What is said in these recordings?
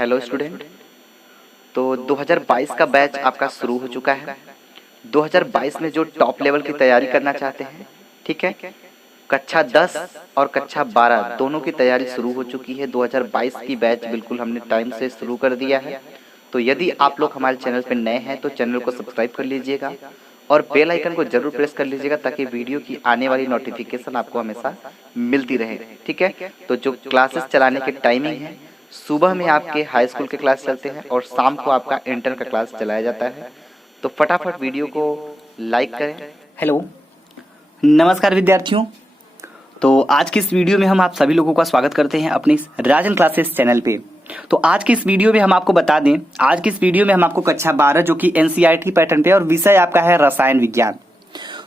Hello student. तो 2022 का batch आपका शुरू हो चुका है। 2022 में जो टॉप लेवल की तैयारी करना चाहते हैं, ठीक है, कक्षा 10 और कक्षा 12 दोनों की तैयारी शुरू हो चुकी है। 2022 की बैच बिल्कुल हमने टाइम से शुरू कर दिया है। तो यदि आप लोग हमारे चैनल पर नए हैं तो चैनल को सब्सक्राइब कर लीजिएगा और बेल आइकन को जरूर प्रेस कर लीजिएगा ताकि वीडियो की आने वाली नोटिफिकेशन आपको हमेशा मिलती रहे, ठीक है। तो जो क्लासेस चलाने की टाइमिंग है, सुबह में आपके हाई स्कूल के क्लास चलते हैं और शाम को आपका इंटर का क्लास चलाया जाता है। तो फटाफट वीडियो को लाइक करें। हेलो, नमस्कार विद्यार्थियों। तो आज की इस वीडियो में हम आप सभी लोगों का स्वागत करते हैं अपने इस राजन क्लासेस चैनल पे। तो आज की इस वीडियो में हम आपको बता दें, आज की इस वीडियो में हम आपको कक्षा 12 जो कि एनसीईआरटी पैटर्न पे और विषय आपका है रसायन विज्ञान।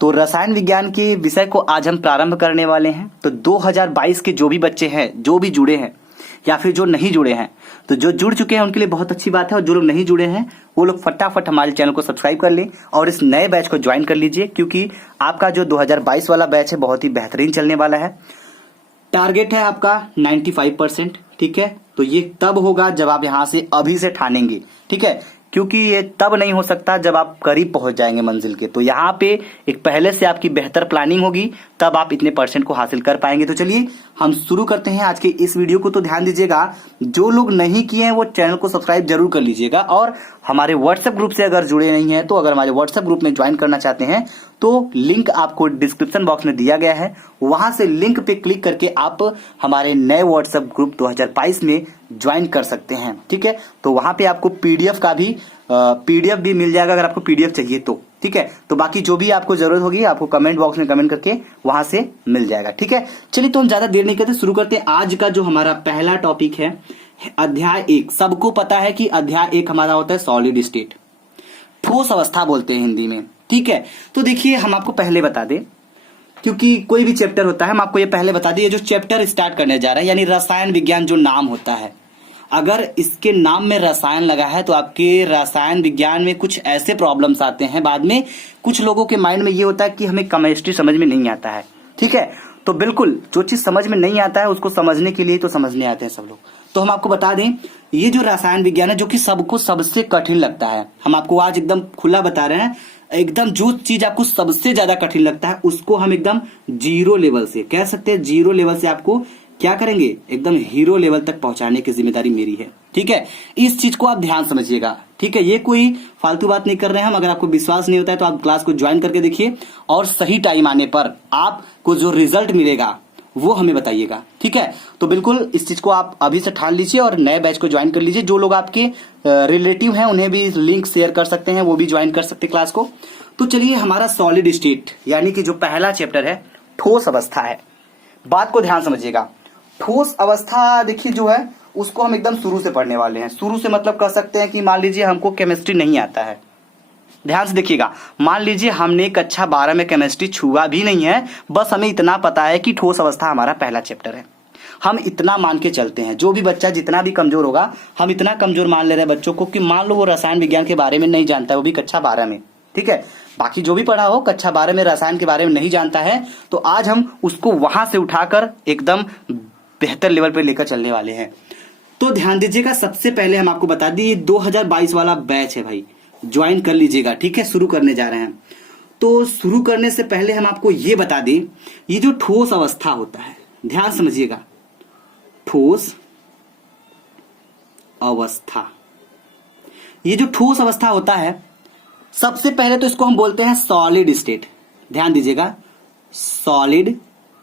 तो रसायन विज्ञान के विषय को आज हम प्रारंभ करने वाले हैं। तो 2022 के जो भी बच्चे हैं, जो भी जुड़े हैं या फिर जो नहीं जुड़े हैं, तो जो जुड़ चुके हैं उनके लिए बहुत अच्छी बात है, और जो लोग नहीं जुड़े हैं वो लोग फटाफट हमारे चैनल को सब्सक्राइब कर लें और इस नए बैच को ज्वाइन कर लीजिए, क्योंकि आपका जो 2022 वाला बैच है बहुत ही बेहतरीन चलने वाला है। टारगेट है आपका 95%, ठीक है। तो ये तब होगा जब आप यहां से अभी से ठानेंगे, ठीक है, क्योंकि ये तब नहीं हो सकता जब आप करीब पहुंच जाएंगे मंजिल के। तो यहाँ पे एक पहले से आपकी बेहतर प्लानिंग होगी, तब आप इतने परसेंट को हासिल कर पाएंगे। तो चलिए हम शुरू करते हैं आज के इस वीडियो को। तो ध्यान दीजिएगा, जो लोग नहीं किए हैं वो चैनल को सब्सक्राइब जरूर कर लीजिएगा, और हमारे व्हाट्सएप ग्रुप से अगर जुड़े नहीं है तो अगर हमारे व्हाट्सएप ग्रुप में ज्वाइन करना चाहते हैं तो लिंक आपको डिस्क्रिप्शन बॉक्स में दिया गया है, वहां से लिंक पे क्लिक करके आप हमारे नए व्हाट्सएप ग्रुप 2022 में ज्वाइन कर सकते हैं, ठीक है। तो वहां पे आपको पीडीएफ भी मिल जाएगा अगर आपको पीडीएफ चाहिए तो, ठीक है। तो बाकी जो भी आपको जरूरत होगी आपको कमेंट बॉक्स में कमेंट करके वहां से मिल जाएगा, ठीक है। चलिए तो हम ज्यादा देर नहीं करते, शुरू करते हैं। आज का जो हमारा पहला टॉपिक है अध्याय 1। सबको पता है कि अध्याय 1 हमारा होता है सॉलिड स्टेट, ठोस अवस्था बोलते हैं हिंदी में, ठीक है। तो देखिए हम आपको पहले बता दें, क्योंकि कोई भी चैप्टर होता है हम आपको ये पहले बता दें, ये जो चैप्टर स्टार्ट करने जा रहा है यानी रसायन विज्ञान जो नाम होता है, अगर इसके नाम में रसायन लगा है तो आपके रसायन विज्ञान में कुछ ऐसे प्रॉब्लम्स आते हैं। बाद में कुछ लोगों के माइंड में ये होता है कि हमें केमिस्ट्री समझ में नहीं आता है, ठीक है। तो बिल्कुल जो चीज समझ में नहीं आता है उसको समझने के लिए तो समझने आते हैं सब लोग। तो हम आपको बता दें, ये जो रसायन विज्ञान है जो कि सबको सबसे कठिन लगता है, हम आपको आज एकदम खुला बता रहे हैं। एकदम जो चीज आपको सबसे ज्यादा कठिन लगता है उसको हम एकदम जीरो लेवल से कह सकते हैं, जीरो लेवल से आपको क्या करेंगे, एकदम हीरो लेवल तक पहुंचाने की जिम्मेदारी मेरी है, ठीक है। इस चीज को आप ध्यान समझिएगा, ठीक है। ये कोई फालतू बात नहीं कर रहे हैं हम। अगर आपको विश्वास नहीं होता है तो आप क्लास को ज्वाइन करके देखिए, और सही टाइम आने पर आपको जो रिजल्ट मिलेगा वो हमें बताइएगा, ठीक है। तो बिल्कुल इस चीज को आप अभी से ठान लीजिए और नए बैच को ज्वाइन कर लीजिए। जो लोग आपके रिलेटिव हैं उन्हें भी लिंक शेयर कर सकते हैं, वो भी ज्वाइन कर सकते क्लास को। तो चलिए, हमारा सॉलिड स्टेट यानी कि जो पहला चैप्टर है ठोस अवस्था है। बात को ध्यान समझिएगा, ठोस अवस्था देखिए जो है उसको हम एकदम शुरू से पढ़ने वाले हैं। शुरू से मतलब कह सकते हैं कि मान लीजिए हमको केमिस्ट्री नहीं आता है, ध्यान से देखिएगा। मान लीजिए हमने कक्षा 12 में केमिस्ट्री छुआ भी नहीं है, बस हमें इतना पता है कि ठोस अवस्था हमारा पहला चैप्टर है। हम इतना मान के चलते हैं, जो भी बच्चा जितना भी कमजोर होगा हम इतना कमजोर मान ले रहे हैं बच्चों को कि मान लो वो रसायन विज्ञान के बारे में नहीं जानता है, वो भी कक्षा 12 में, ठीक है। बाकी जो भी पढ़ा हो कक्षा 12 में रसायन के बारे में नहीं जानता है, तो आज हम उसको वहां से उठाकर एकदम बेहतर लेवल पे लेकर चलने वाले हैं। तो ध्यान दीजिएगा, सबसे पहले हम आपको बता दिए 2022 वाला बैच है भाई, ज्वाइन कर लीजिएगा, ठीक है। शुरू करने जा रहे हैं। तो शुरू करने से पहले हम आपको ये बता दें, ये जो ठोस अवस्था होता है, ध्यान समझिएगा, ठोस अवस्था, ये जो ठोस अवस्था होता है सबसे पहले तो इसको हम बोलते हैं सॉलिड स्टेट। ध्यान दीजिएगा, सॉलिड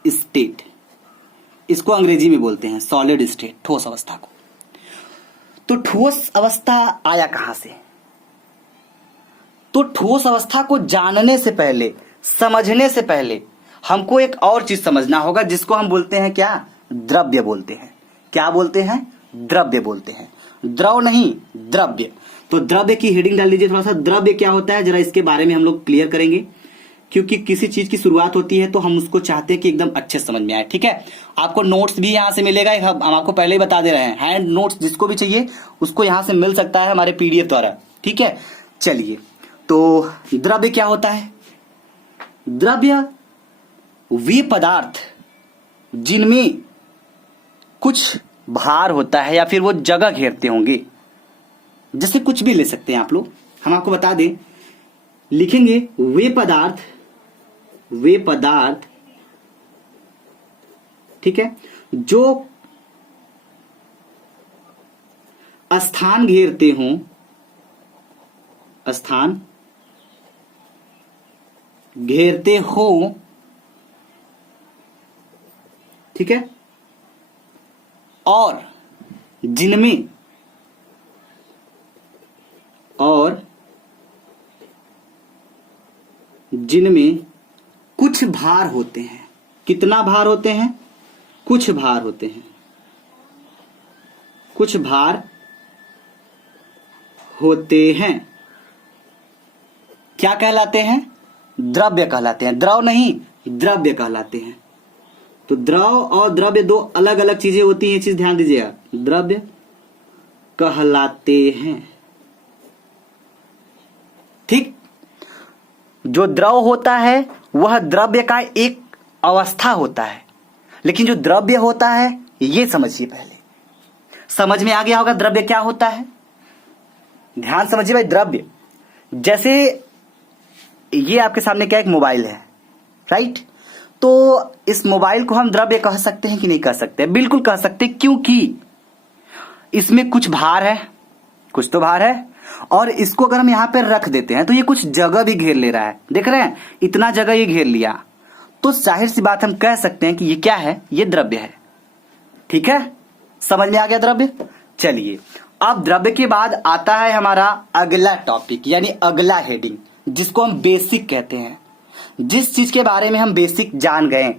स्टेट, इसको अंग्रेजी में बोलते हैं सॉलिड स्टेट, ठोस अवस्था को। तो ठोस अवस्था आया कहां से? तो ठोस अवस्था को जानने से पहले, समझने से पहले हमको एक और चीज समझना होगा जिसको हम बोलते हैं क्या, द्रव्य बोलते हैं। क्या बोलते हैं? द्रव्य बोलते हैं, द्रव नहीं द्रव्य। तो द्रव्य की हेडिंग डाल दीजिए थोड़ा सा। द्रव्य क्या होता है जरा इसके बारे में हम लोग क्लियर करेंगे, क्योंकि किसी चीज की शुरुआत होती है तो हम उसको चाहते हैं कि एकदम अच्छे समझ में आए, ठीक है। आपको नोट्स भी यहां से मिलेगा, हम आपको पहले ही बता दे रहे हैं, हैंड नोट्स जिसको भी चाहिए उसको यहां से मिल सकता है हमारे पीडीएफ द्वारा, ठीक है। चलिए, तो द्रव्य क्या होता है? द्रव्य वे पदार्थ जिनमें कुछ भार होता है या फिर वो जगह घेरते होंगे। जैसे कुछ भी ले सकते हैं आप लोग, हम आपको बता दें, लिखेंगे वे पदार्थ, ठीक है, जो स्थान घेरते हों, स्थान घेरते हो, ठीक है, और जिनमें कुछ भार होते हैं। कितना भार होते हैं? कुछ भार होते हैं। कुछ भार होते हैं क्या कहलाते हैं? द्रव्य कहलाते हैं। द्रव नहीं, द्रव्य कहलाते हैं। तो द्रव और द्रव्य दो अलग अलग चीजें होती हैं, ये चीज ध्यान दीजिएगा। द्रव्य कहलाते हैं, ठीक। जो द्रव होता है वह द्रव्य का एक अवस्था होता है, लेकिन जो द्रव्य होता है, ये समझिए पहले। समझ में आ गया होगा द्रव्य क्या होता है? ध्यान समझिए भाई। द्रव्य जैसे ये आपके सामने क्या एक मोबाइल है, राइट? तो इस मोबाइल को हम द्रव्य कह सकते हैं कि नहीं कह सकते? बिल्कुल कह सकते, क्योंकि इसमें कुछ भार है, कुछ तो भार है, और इसको अगर हम यहां पर रख देते हैं तो ये कुछ जगह भी घेर ले रहा है। देख रहे हैं, इतना जगह ये घेर लिया, तो जाहिर सी बात हम कह सकते हैं कि ये क्या है? ये द्रव्य है। ठीक है, समझ में आ गया द्रव्य? चलिए, अब द्रव्य के बाद आता है हमारा अगला टॉपिक, यानी अगला हेडिंग, जिसको हम बेसिक कहते हैं। जिस चीज के बारे में हम बेसिक जान गए,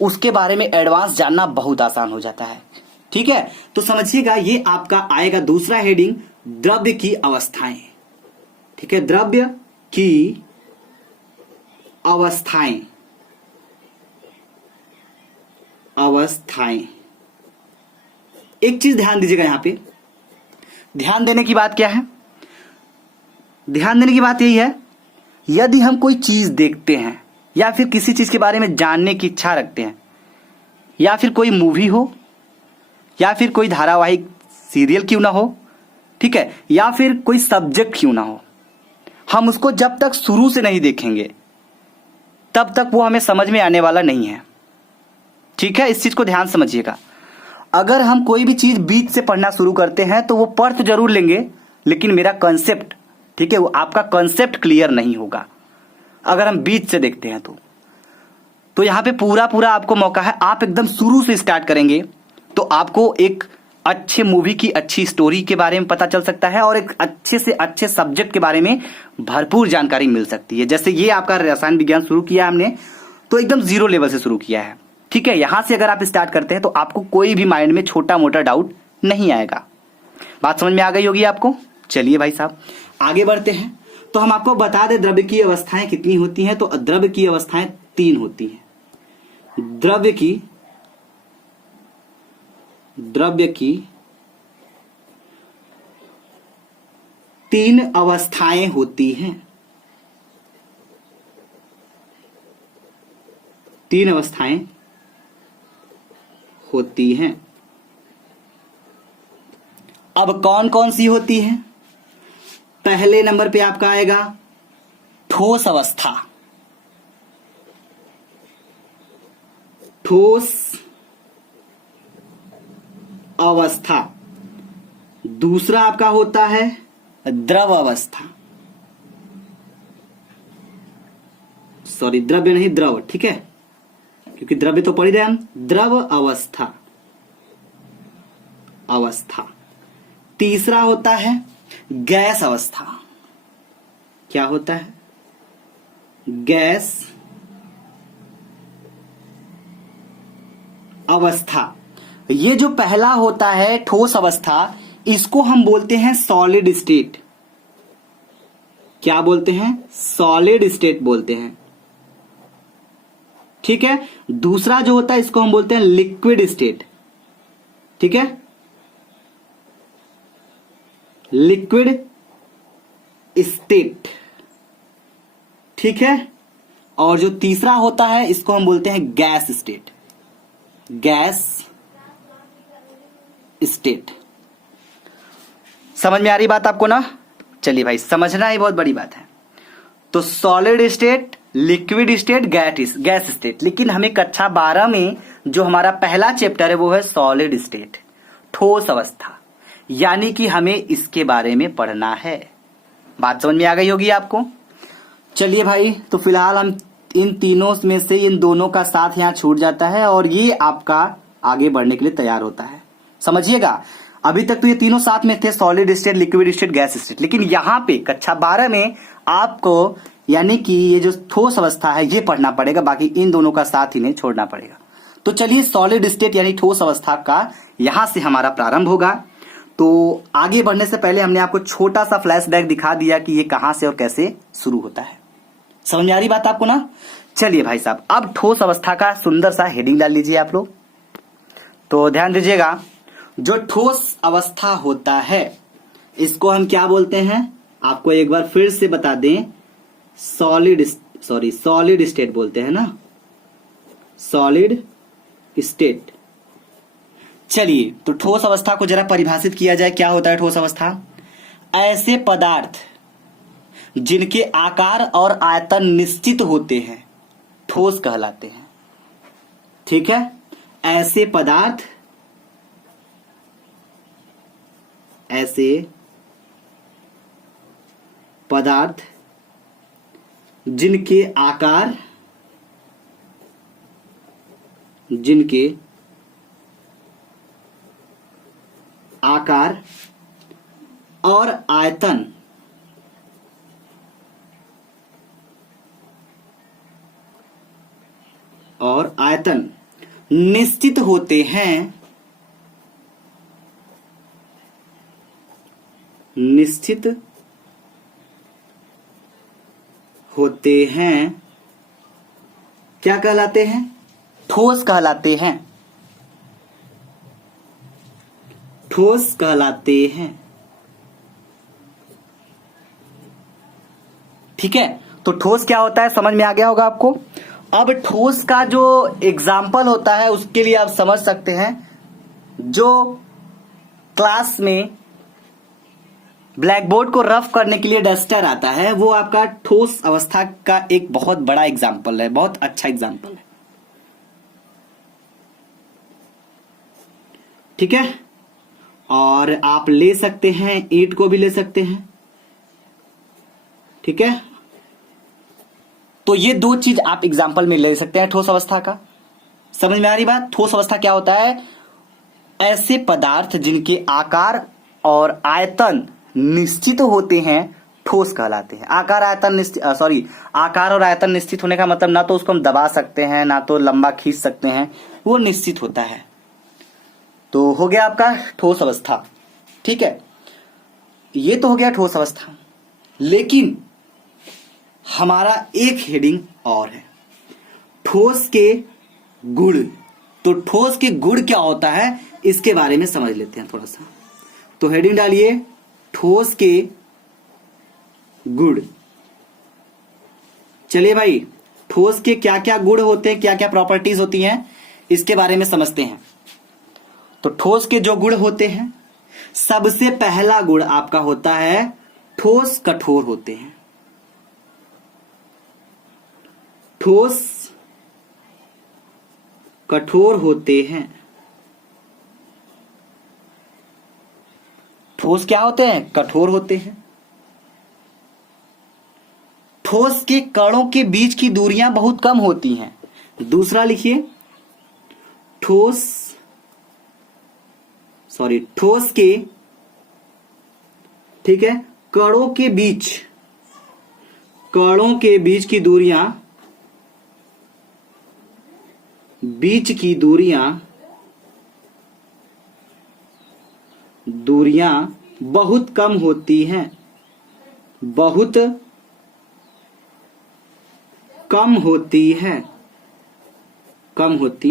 उसके बारे में एडवांस जानना बहुत आसान हो जाता है। ठीक है, तो समझिएगा, ये आपका आएगा दूसरा हेडिंग, द्रव्य की अवस्थाएं। ठीक है, द्रव्य की अवस्थाएं। एक चीज ध्यान दीजिएगा, यहां पे ध्यान देने की बात क्या है? ध्यान देने की बात यही है, यदि हम कोई चीज देखते हैं या फिर किसी चीज के बारे में जानने की इच्छा रखते हैं, या फिर कोई मूवी हो, या फिर कोई धारावाहिक सीरियल क्यों ना हो, ठीक है, या फिर कोई सब्जेक्ट क्यों ना हो, हम उसको जब तक शुरू से नहीं देखेंगे तब तक वो हमें समझ में आने वाला नहीं है। ठीक है, इस चीज को ध्यान समझिएगा। अगर हम कोई भी चीज बीच से पढ़ना शुरू करते हैं तो वो पढ़ तो जरूर लेंगे, लेकिन मेरा कंसेप्ट, ठीक है, वो आपका कंसेप्ट क्लियर नहीं होगा अगर हम बीच से देखते हैं तो यहां पे पूरा आपको मौका है। आप एकदम शुरू से स्टार्ट करेंगे तो आपको एक अच्छे मूवी की अच्छी स्टोरी के बारे में पता चल सकता है, और एक अच्छे से अच्छे सब्जेक्ट के बारे में भरपूर जानकारी मिल सकती है। जैसे ये आपका रसायन विज्ञान शुरू किया हमने, तो एकदम जीरो लेवल से शुरू किया है। ठीक है, यहां से अगर आप स्टार्ट करते हैं तो आपको कोई भी माइंड में छोटा मोटा डाउट नहीं आएगा। बात समझ में आ गई होगी आपको? चलिए भाई साहब, आगे बढ़ते हैं। तो हम आपको बता दें द्रव्य की अवस्थाएं कितनी होती हैं। तो द्रव्य की अवस्थाएं 3 होती हैं। द्रव्य की 3 अवस्थाएं होती हैं। 3 अवस्थाएं होती हैं। अब कौन कौन सी होती हैं? पहले नंबर पे आपका आएगा ठोस अवस्था। ठोस अवस्था। दूसरा आपका होता है द्रव अवस्था। सॉरी, द्रव्य नहीं, द्रव। ठीक है, क्योंकि द्रव्य तो पढ़ ही रहे हम। द्रव अवस्था। तीसरा होता है गैस अवस्था। क्या होता है? गैस अवस्था। ये जो पहला होता है ठोस अवस्था, इसको हम बोलते हैं सॉलिड स्टेट। क्या बोलते हैं? सॉलिड स्टेट बोलते हैं। ठीक है, दूसरा जो होता है इसको हम बोलते हैं लिक्विड स्टेट। ठीक है, लिक्विड स्टेट। ठीक है, और जो तीसरा होता है इसको हम बोलते हैं गैस स्टेट। Gas state. समझ में आ रही बात आपको ना? चलिए भाई, समझना ही बहुत बड़ी बात है। तो solid state, liquid state, gas state. लेकिन हमें कक्षा 12 में जो हमारा पहला चैप्टर है वो है सॉलिड स्टेट, ठोस अवस्था, यानी कि हमें इसके बारे में पढ़ना है। बात समझ में आ गई होगी आपको? चलिए भाई, तो फिलहाल हम इन तीनों में से इन दोनों का साथ यहां छूट जाता है और ये आपका आगे बढ़ने के लिए तैयार होता है। समझिएगा, अभी तक तो ये तीनों साथ में थे, solid state, liquid state, gas state. लेकिन यहां पे कक्षा 12 में आपको यानी कि ये जो ठोस अवस्था है ये पढ़ना पड़ेगा, बाकी इन दोनों का साथ ही नहीं छोड़ना पड़ेगा। तो चलिए, सॉलिड स्टेट यानी ठोस अवस्था का यहां से हमारा प्रारंभ होगा। तो आगे बढ़ने से पहले हमने आपको छोटा सा फ्लैशबैक दिखा दिया कि ये कहां से और कैसे शुरू होता है। समझ में आ रही बात आपको ना? चलिए भाई साहब, अब ठोस अवस्था का सुंदर सा हेडिंग डाल लीजिए आप लोग। तो ध्यान दीजिएगा, जो ठोस अवस्था होता है इसको हम क्या बोलते हैं? आपको एक बार फिर से बता दें, सॉलिड स्टेट बोलते हैं ना, सॉलिड स्टेट। चलिए, तो ठोस अवस्था को जरा परिभाषित किया जाए। क्या होता है ठोस अवस्था? ऐसे पदार्थ जिनके आकार और आयतन निश्चित होते हैं ठोस कहलाते हैं। ठीक है, ऐसे पदार्थ, जिनके आकार और आयतन निश्चित होते हैं, क्या कहलाते हैं? ठोस कहलाते हैं। ठीक है, तो ठोस क्या होता है समझ में आ गया होगा आपको। अब ठोस का जो एग्जाम्पल होता है उसके लिए आप समझ सकते हैं, जो क्लास में ब्लैक बोर्ड को रफ करने के लिए डस्टर आता है, वो आपका ठोस अवस्था का एक बहुत बड़ा एग्जाम्पल है, बहुत अच्छा एग्जाम्पल है। ठीक है, और आप ले सकते हैं, ईंट को भी ले सकते हैं। ठीक है, तो ये दो चीज आप एग्जाम्पल में ले सकते हैं ठोस अवस्था का। समझ में आ रही बात? ठोस अवस्था क्या होता है? ऐसे पदार्थ जिनके आकार और आयतन निश्चित होते हैं ठोस कहलाते हैं। आकार और आयतन निश्चित होने का मतलब ना तो उसको हम दबा सकते हैं, ना तो लंबा खींच सकते हैं, वो निश्चित होता है। तो हो गया आपका ठोस अवस्था। ठीक है, ये तो हो गया ठोस अवस्था। लेकिन हमारा एक हेडिंग और है, ठोस के गुण। तो ठोस के गुण क्या होता है इसके बारे में समझ लेते हैं थोड़ा सा। तो हेडिंग डालिए, ठोस के गुण। चलिए भाई, ठोस के क्या क्या गुण होते हैं, क्या क्या प्रॉपर्टीज होती हैं, इसके बारे में समझते हैं। तो ठोस के जो गुण होते हैं, सबसे पहला गुण आपका होता है ठोस कठोर होते हैं। ठोस कठोर होते हैं। ठोस क्या होते हैं? कठोर होते हैं। ठोस के कणों के बीच की दूरियां बहुत कम होती हैं। दूसरा लिखिए, ठोस के, ठीक है, कणों के बीच की दूरियां बहुत कम होती हैं। बहुत कम होती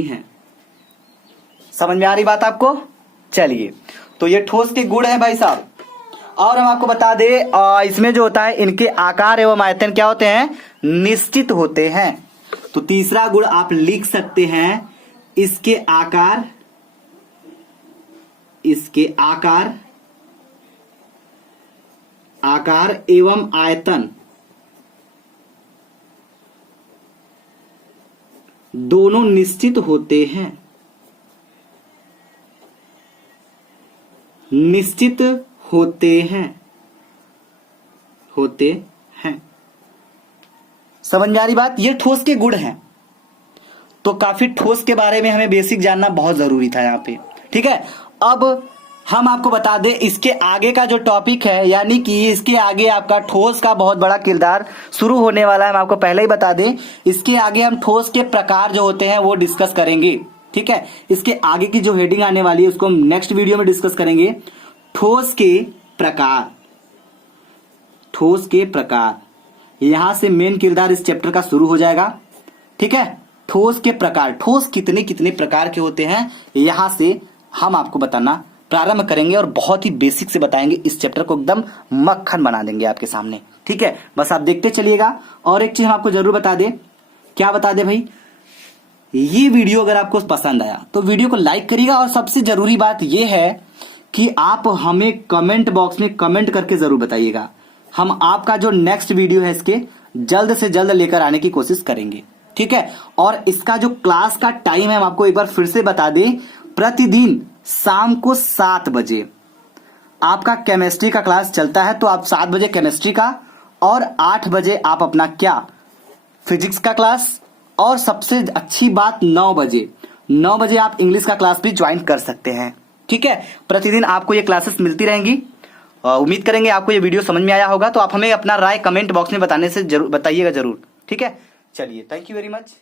हैं। समझ में आ रही बात आपको? चलिए, तो ये ठोस के गुण है भाई साहब। और हम आपको बता दें, इसमें जो होता है, इनके आकार एवं आयतन क्या होते हैं? निश्चित होते हैं। तो तीसरा गुण आप लिख सकते हैं, इसके आकार इसके आकार एवं आयतन दोनों निश्चित होते हैं, होते हैं। समझ में आ रही बात? ये ठोस के गुण हैं। तो काफी ठोस के बारे में हमें बेसिक जानना बहुत जरूरी था यहाँ पे। ठीक है, अब हम आपको बता दें इसके आगे का जो टॉपिक है, यानी कि इसके आगे आपका ठोस का बहुत बड़ा किरदार शुरू होने वाला है। हम आपको पहले ही बता दें, इसके आगे हम ठोस के प्रकार जो होते हैं वो डिस्कस करेंगे। ठीक है, इसके आगे की जो हेडिंग आने वाली है उसको हम नेक्स्ट वीडियो में डिस्कस करेंगे। ठोस के प्रकार, यहां से मेन किरदार इस चैप्टर का शुरू हो जाएगा। ठीक है, ठोस के प्रकार, ठोस कितने कितने प्रकार के होते हैं, यहां से हम आपको बताना प्रारंभ करेंगे और बहुत ही बेसिक से बताएंगे। इस चैप्टर को एकदम मक्खन बना देंगे आपके सामने। ठीक है, बस आप देखते चलिएगा। और एक चीज हम आपको जरूर बता दें, क्या बता दें भाई, ये वीडियो अगर आपको पसंद आया तो वीडियो को लाइक करिएगा। और सबसे जरूरी बात यह है कि आप हमें कमेंट बॉक्स में कमेंट करके जरूर बताइएगा। हम आपका जो नेक्स्ट वीडियो है इसके जल्द से जल्द लेकर आने की कोशिश करेंगे। ठीक है, और इसका जो क्लास का टाइम है हम आपको एक बार फिर से बता दें, प्रतिदिन शाम को 7 बजे आपका केमिस्ट्री का क्लास चलता है। तो आप 7 बजे केमिस्ट्री का और 8 बजे आप अपना क्या फिजिक्स का क्लास, और सबसे अच्छी बात 9 बजे आप इंग्लिश का क्लास भी ज्वाइन कर सकते हैं। ठीक है, प्रतिदिन आपको ये क्लासेस मिलती रहेंगी। उम्मीद करेंगे आपको ये वीडियो समझ में आया होगा। तो आप हमें अपना राय कमेंट बॉक्स में बताइएगा जरूर। ठीक है, चलिए, थैंक यू वेरी मच।